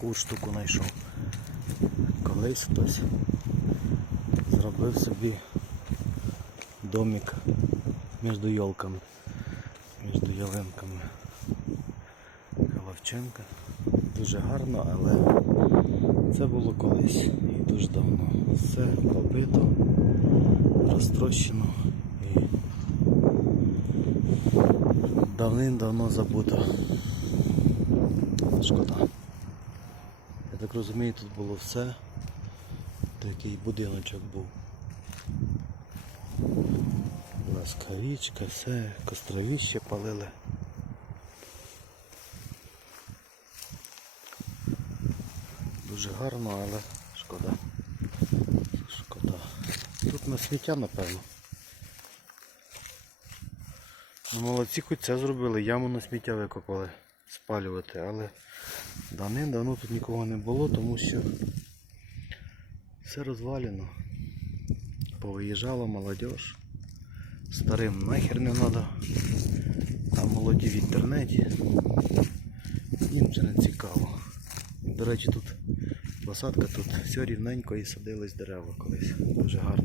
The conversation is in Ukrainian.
таку штуку знайшов. Колись хтось зробив собі домик між йолками, між ялинками. Головченка. Дуже гарно, але це було колись і дуже давно. Все побито, розтрощено і давним-давно забуто. Шкода. Так розумію, тут було все. Такий будиночок був. Ласка річка, все, костровіще палили. Дуже гарно, але шкода. Шкода. Тут на сміття, напевно. Ну, молодці хоч це зробили, яму на сміття викопали спалювати, але давним-давно тут нікого не було, тому що все розвалено. Повиїжджала молодь. Старим нахер не треба. А молоді в інтернеті. Їм вже не цікаво. До речі, тут посадка, тут все рівненько і садились дерева колись. Дуже гарно.